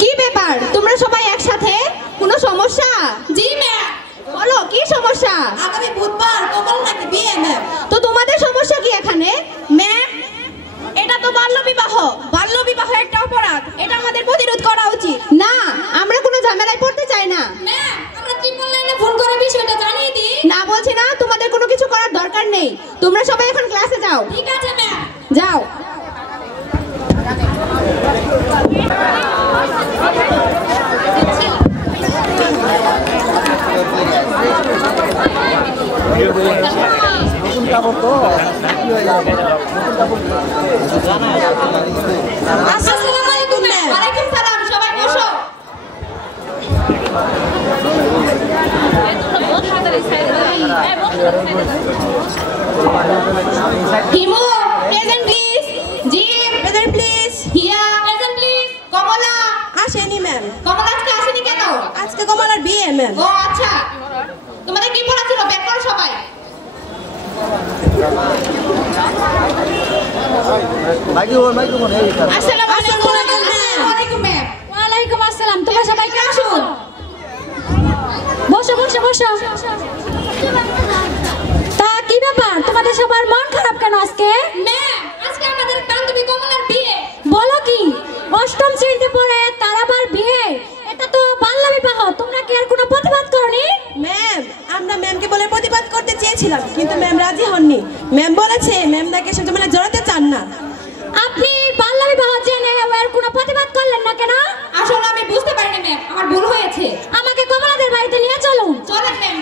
কি ব্যাপার তোমরা সবাই একসাথে? কোনো সমস্যা? জি ম্যাম। বলো কি সমস্যা? আগামী বুধবার কমল নাকি বিয়ে ম্যাম। তো তোমাদের সমস্যা কি এখানে? ম্যাম, এটা তো বাল্যবিবাহ। বাল্যবিবাহ একটা অপরাধ, এটা আমাদের প্রতিরোধ করা উচিত। না, আমরা কোনো ঝামেলায় পড়তে চাই না। ম্যাম, আমরা ট্রিপল লাইনে ফোন করে বিষয়টা জানিয়ে দিই। না বলছি না, তোমাদের কোনো কিছু করার দরকার নেই। তোমরা সবাই এখন ক্লাসে যাও। ঠিক আছে ম্যাম। যাও। আসসালামু আলাইকুম ম্যাম। ওয়ালাইকুম সালাম, সবাই বসো। Himu, present please. Jim, present please. Hiya, present please. Kamala আসেনি ম্যাম। কমলা আজকে আসেনি কেন? আজকে কমলার বিয়ে ম্যাম। ও আচ্ছা, তোমাদের কি পড়া ছিল? বের করো সবাই। আসসালামু আলাইকুম ম্যাম। ওয়ালাইকুম ম্যাম। ওয়ালাইকুম আসসালাম। তোমরা সবাই আসুন, বসো বসো বসো। তা কি ব্যাপার, তোমাদের সবার মন খারাপ কেন আজকে? ম্যাম, আজকে আমাদের বান্ধবী কমলার বিয়ে। বলো কি, অষ্টম শ্রেণীতে পড়ে তার আবার বিয়ে? এটা তো বাল্য বিবাহ। তোমরা কি আর কোনো প্রতিবাদ করনি? ম্যাম, আমরা ম্যামকে বলে প্রতিবাদ করতে চেয়েছিলাম, কিন্তু ম্যাম রাজি হননি। ম্যাম বলেছে ম্যাম নাকি এসব ঝামেলায় জড়াতে চান না। আপনি বাল্য বিবাহ জেনে এর কোনো প্রতিবাদ করলেন না কেন? আসলে আমি বুঝতে পারিনি ম্যাম, আমার ভুল হয়েছে। আমাকে কমলাদের বাড়িতে নিয়ে চলুন। চলেন ম্যাম।